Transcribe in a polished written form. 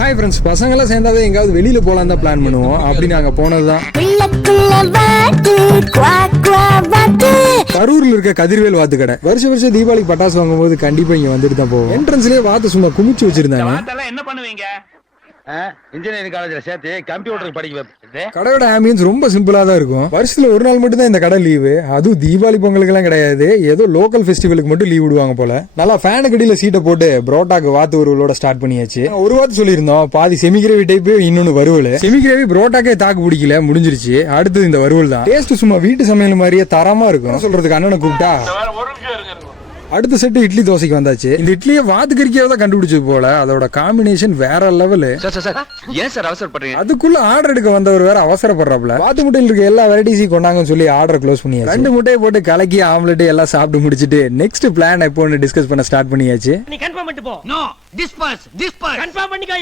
Hi friends, பசங்களாம் சேர்ந்தாவே எங்காவது வெளியில போலாம் தான் பிளான் பண்ணுவோம். அப்படி நாங்க போனதுதான் கரூர்ல இருக்க கதிர்வேல் வாத்து கடை. வருஷம் தீபாவளிக்கு பட்டாசு வாங்கும்போது கண்டிப்பா இங்க வந்துட்டு தான் போவோம். என்ட்ரன்ஸ்லயே வாத்து சும்மா குமிச்சு வச்சிருந்தாங்க. என்ன பண்ணுவீங்க? இன்ஜினியரிங் காலேஜ்ல சேர்த்து கம்ப்யூட்டருக்கு படிக்க வைப்பது. கடையோட ஆம்பியன்ஸ் ரொம்ப சிம்பிளா தான் இருக்கும். வருஷத்துல ஒரு நாள் மட்டும் தான் இந்த கடை லீவு. அதுவும் தீபாவளி பொங்கலுக்கு எல்லாம் கிடையாது. ஏதோ லோக்கல் ஃபெஸ்டிவலுக்கு மட்டும் லீவ் விடுவாங்க போல. நல்லா ஃபேனு கடியில சீட்டை போட்டு புரோட்டாக்கு வாத்து ஒருவலோட ஸ்டார்ட் பண்ணியாச்சு. ஒரு வாத்து சொல்லியிருந்தோம், பாதி செமி கிரேவி டைப், இன்னொன்னு வறுவல். செமி கிரேவி புரோட்டாக்கே தாக்கு பிடிக்கல, முடிஞ்சிருச்சு. அடுத்தது இந்த வறுவல் தான். டேஸ்ட் சும்மா வீட்டு சமையல் மாதிரியே தரமா இருக்கும். சொல்றதுக்கு அண்ணனை கூப்பிட்டா அடுத்த செட்டு இட்லி தோசைக்கு வந்தாச்சு. இந்த இட்லியை வாத்து கறிக்காக தான் கண்டுபிடிச்சது போல. அதோட காம்பினேஷன் வேற லெவலு. ஏன் சார் அவசரப்படுறீங்க? அதுக்குள்ள ஆர்டர் எடுக்க வந்தவர் வேற அவசரப்படுறாப்ல. வாத்து முட்டையில் இருக்க எல்லா வெரைட்டிஸையும் கொண்டாங்கன்னு சொல்லி ஆர்டர் க்ளோஸ் பண்ணியாச்சு. 2 முட்டையை போட்டு கலக்கி ஆம்லெட் எல்லாம் சாப்பிட்டு முடிச்சிட்டு நெக்ஸ்ட் பிளான் எப்போன்னு டிஸ்கஸ் பண்ண ஸ்டார்ட் பண்ணியாச்சு. நீ கன்ஃபார்ம் பண்ணிட்டு போ. நோ, திஸ் பாஸ் கன்ஃபார்ம் பண்ணிக்கோ.